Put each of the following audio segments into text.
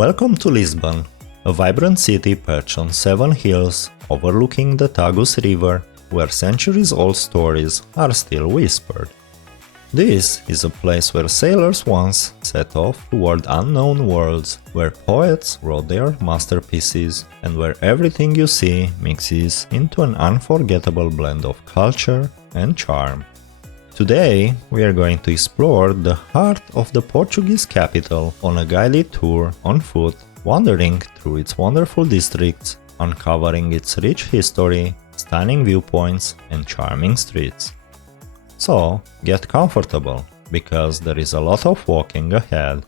Welcome to Lisbon, a vibrant city perched on 7 hills overlooking the Tagus River, where centuries-old stories are still whispered. This is a place where sailors once set off toward unknown worlds, where poets wrote their masterpieces, and where everything you see mixes into an unforgettable blend of culture and charm. Today, we are going to explore the heart of the Portuguese capital on a guided tour on foot, wandering through its wonderful districts, uncovering its rich history, stunning viewpoints, and charming streets. So, get comfortable, because there is a lot of walking ahead.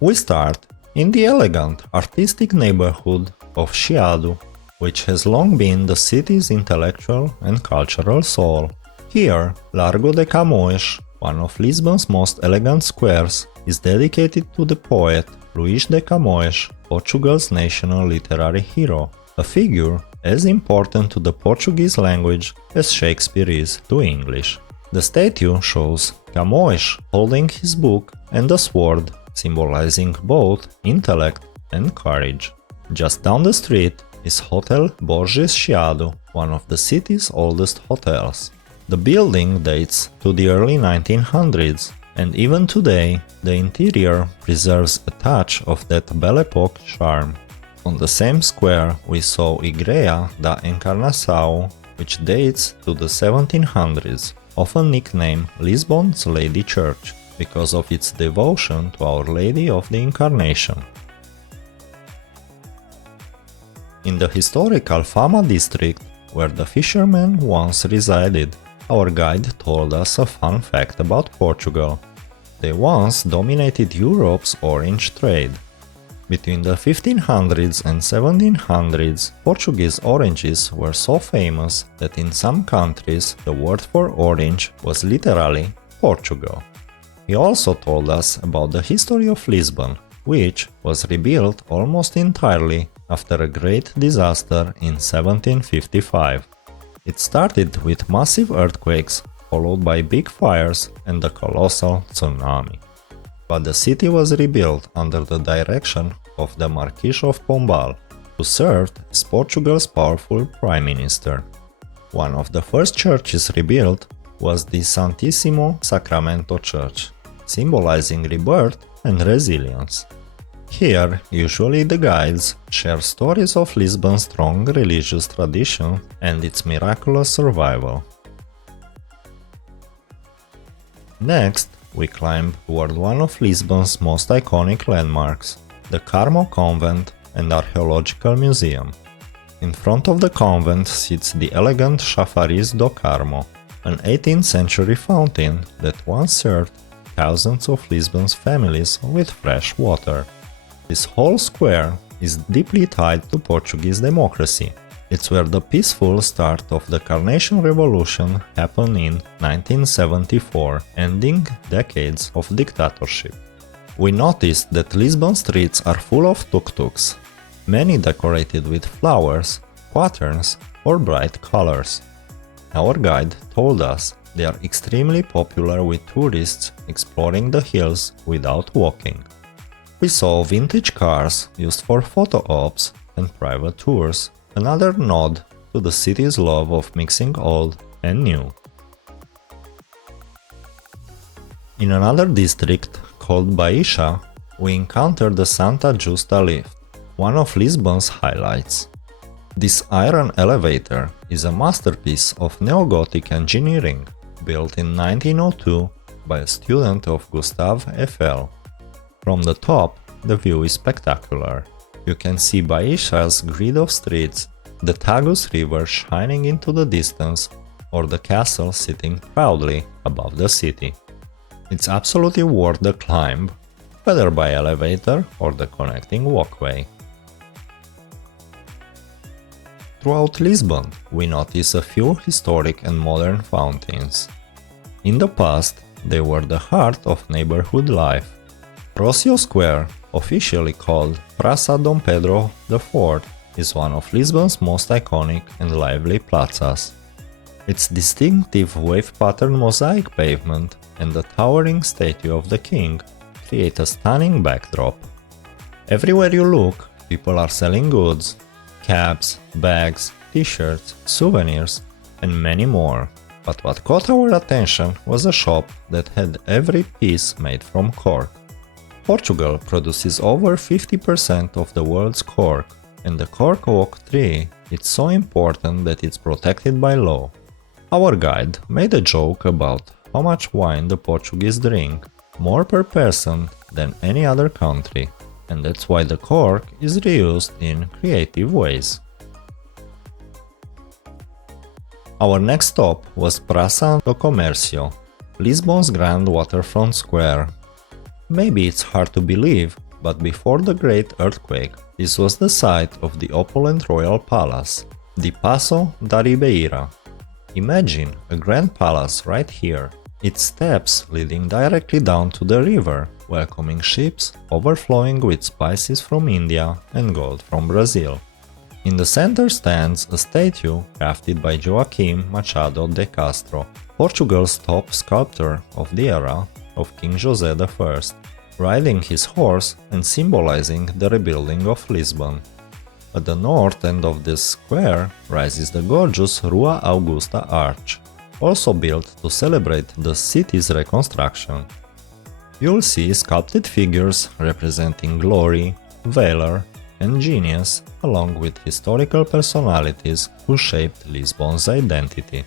We start in the elegant, artistic neighborhood of Chiado, which has long been the city's intellectual and cultural soul. Here, Largo de Camões, one of Lisbon's most elegant squares, is dedicated to the poet Luís de Camões, Portugal's national literary hero, a figure as important to the Portuguese language as Shakespeare is to English. The statue shows Camões holding his book and a sword, symbolizing both intellect and courage. Just down the street is Hotel Borges Chiado, one of the city's oldest hotels. The building dates to the early 1900s, and even today the interior preserves a touch of that Belle Époque charm. On the same square we saw Igreja da Encarnação, which dates to the 1700s, often nicknamed Lisbon's Lady Church, because of its devotion to Our Lady of the Incarnation. In the historic Alfama District, where the fishermen once resided, our guide told us a fun fact about Portugal. They once dominated Europe's orange trade. Between the 1500s and 1700s, Portuguese oranges were so famous that in some countries the word for orange was literally Portugal. He also told us about the history of Lisbon, which was rebuilt almost entirely after a great disaster in 1755. It started with massive earthquakes, followed by big fires and a colossal tsunami. But the city was rebuilt under the direction of the Marquis of Pombal, who served as Portugal's powerful prime minister. One of the first churches rebuilt was the Santissimo Sacramento Church, symbolizing rebirth and resilience. Here, usually the guides share stories of Lisbon's strong religious tradition and its miraculous survival. Next, we climb toward one of Lisbon's most iconic landmarks, the Carmo Convent and Archeological Museum. In front of the convent sits the elegant Chafariz do Carmo, an 18th century fountain that once served thousands of Lisbon's families with fresh water. This whole square is deeply tied to Portuguese democracy. It's where the peaceful start of the Carnation Revolution happened in 1974, ending decades of dictatorship. We noticed that Lisbon streets are full of tuk-tuks, many decorated with flowers, patterns, or bright colors. Our guide told us they are extremely popular with tourists exploring the hills without walking. We saw vintage cars used for photo ops and private tours, another nod to the city's love of mixing old and new. In another district called Baixa, we encountered the Santa Justa lift, one of Lisbon's highlights. This iron elevator is a masterpiece of neo-Gothic engineering, built in 1902 by a student of Gustave Eiffel. From the top, the view is spectacular. You can see Baixa's grid of streets, the Tagus River shining into the distance, or the castle sitting proudly above the city. It's absolutely worth the climb, whether by elevator or the connecting walkway. Throughout Lisbon, we notice a few historic and modern fountains. In the past, they were the heart of neighborhood life. Rossio Square, officially called Praça Dom Pedro IV, is one of Lisbon's most iconic and lively plazas. Its distinctive wave-pattern mosaic pavement and the towering statue of the king create a stunning backdrop. Everywhere you look, people are selling goods, caps, bags, t-shirts, souvenirs, and many more. But what caught our attention was a shop that had every piece made from cork. Portugal produces over 50% of the world's cork, and the cork oak tree is so important that it's protected by law. Our guide made a joke about how much wine the Portuguese drink, more per person than any other country, and that's why the cork is reused in creative ways. Our next stop was Praca do Comércio, Lisbon's grand waterfront square. Maybe it's hard to believe, but before the Great Earthquake, this was the site of the opulent royal palace, the Paço da Ribeira. Imagine a grand palace right here, its steps leading directly down to the river, welcoming ships overflowing with spices from India and gold from Brazil. In the center stands a statue crafted by Joaquim Machado de Castro, Portugal's top sculptor of the era of King José I, riding his horse and symbolizing the rebuilding of Lisbon. At the north end of this square rises the gorgeous Rua Augusta Arch, also built to celebrate the city's reconstruction. You'll see sculpted figures representing glory, valor, and genius, along with historical personalities who shaped Lisbon's identity.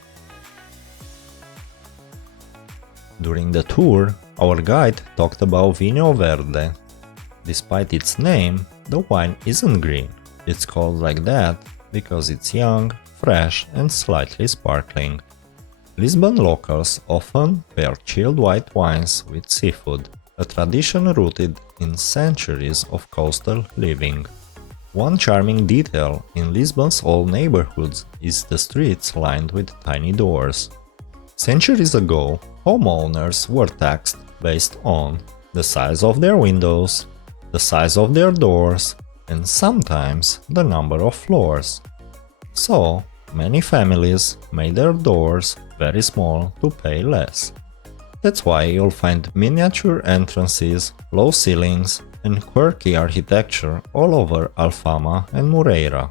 During the tour, our guide talked about Vinho Verde. Despite its name, the wine isn't green. It's called like that because it's young, fresh, and slightly sparkling. Lisbon locals often pair chilled white wines with seafood, a tradition rooted in centuries of coastal living. One charming detail in Lisbon's old neighborhoods is the streets lined with tiny doors. Centuries ago, homeowners were taxed based on the size of their windows, the size of their doors, and sometimes the number of floors. So, many families made their doors very small to pay less. That's why you'll find miniature entrances, low ceilings, and quirky architecture all over Alfama and Mureira.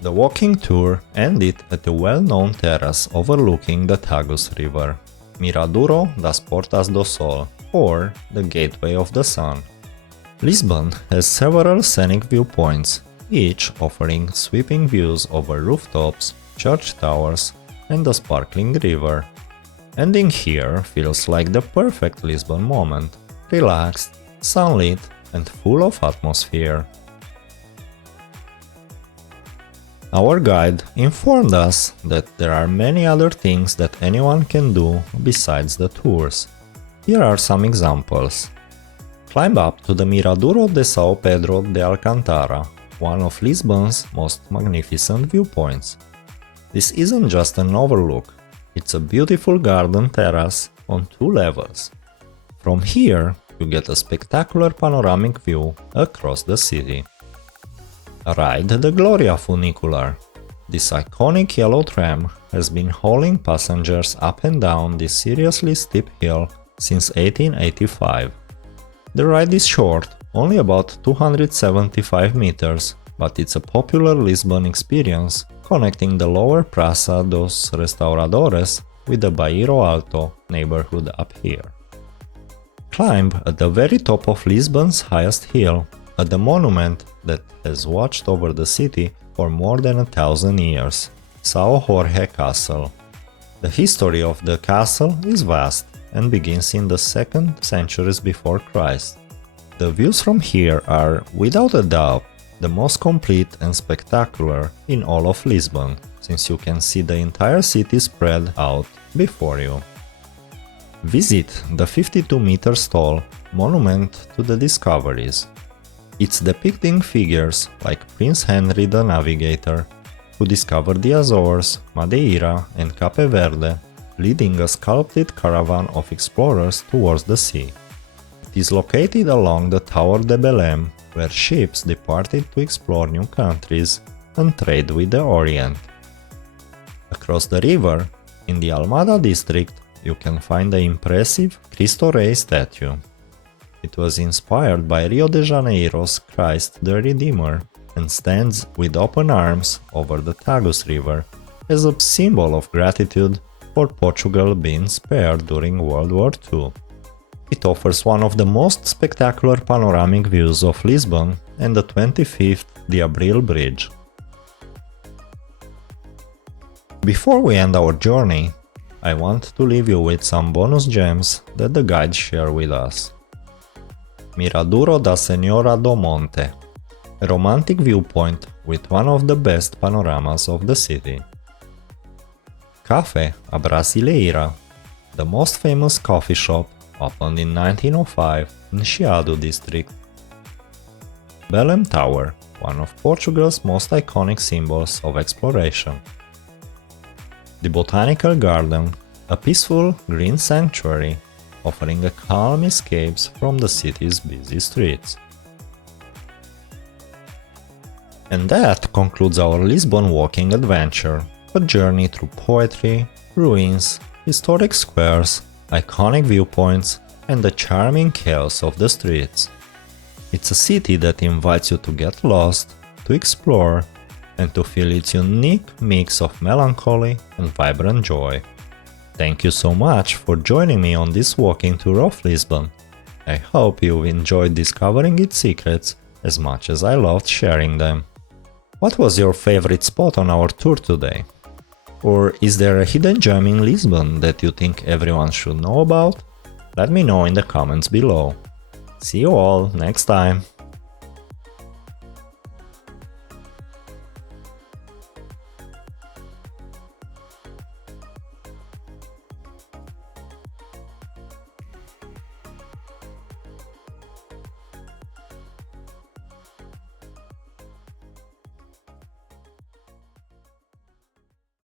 The walking tour ended at a well-known terrace overlooking the Tagus River, Miradouro das Portas do Sol, or the Gateway of the Sun. Lisbon has several scenic viewpoints, each offering sweeping views over rooftops, church towers, and the sparkling river. Ending here feels like the perfect Lisbon moment, relaxed, sunlit, and full of atmosphere. Our guide informed us that there are many other things that anyone can do besides the tours. Here are some examples. Climb up to the Miradouro de São Pedro de Alcântara, one of Lisbon's most magnificent viewpoints. This isn't just an overlook, it's a beautiful garden terrace on 2 levels. From here, you get a spectacular panoramic view across the city. Ride the Gloria funicular. This iconic yellow tram has been hauling passengers up and down this seriously steep hill since 1885. The ride is short, only about 275 meters, but it's a popular Lisbon experience, connecting the lower Praça dos Restauradores with the Bairro Alto neighborhood up here. Climb at the very top of Lisbon's highest hill, at the monument that has watched over the city for more than 1,000 years, São Jorge Castle. The history of the castle is vast and begins in the 2nd centuries before Christ. The views from here are, without a doubt, the most complete and spectacular in all of Lisbon, since you can see the entire city spread out before you. Visit the 52 meters tall Monument to the Discoveries. It's depicting figures like Prince Henry the Navigator, who discovered the Azores, Madeira and Cape Verde, leading a sculpted caravan of explorers towards the sea. It is located along the Tower de Belem, where ships departed to explore new countries and trade with the Orient. Across the river, in the Almada district, you can find the impressive Cristo Rey statue. It was inspired by Rio de Janeiro's Christ the Redeemer and stands with open arms over the Tagus River as a symbol of gratitude for Portugal being spared during World War II. It offers one of the most spectacular panoramic views of Lisbon and the 25th de Abril Bridge. Before we end our journey, I want to leave you with some bonus gems that the guides share with us. Miraduro da Senhora do Monte, a romantic viewpoint with one of the best panoramas of the city. Café a Brasileira, the most famous coffee shop opened in 1905 in Chiado district. Belem Tower, one of Portugal's most iconic symbols of exploration. The Botanical Garden, a peaceful green sanctuary offering a calm escape from the city's busy streets. And that concludes our Lisbon walking adventure, a journey through poetry, ruins, historic squares, iconic viewpoints, and the charming chaos of the streets. It's a city that invites you to get lost, to explore, and to feel its unique mix of melancholy and vibrant joy. Thank you so much for joining me on this walking tour of Lisbon. I hope you've enjoyed discovering its secrets as much as I loved sharing them. What was your favorite spot on our tour today? Or is there a hidden gem in Lisbon that you think everyone should know about? Let me know in the comments below. See you all next time!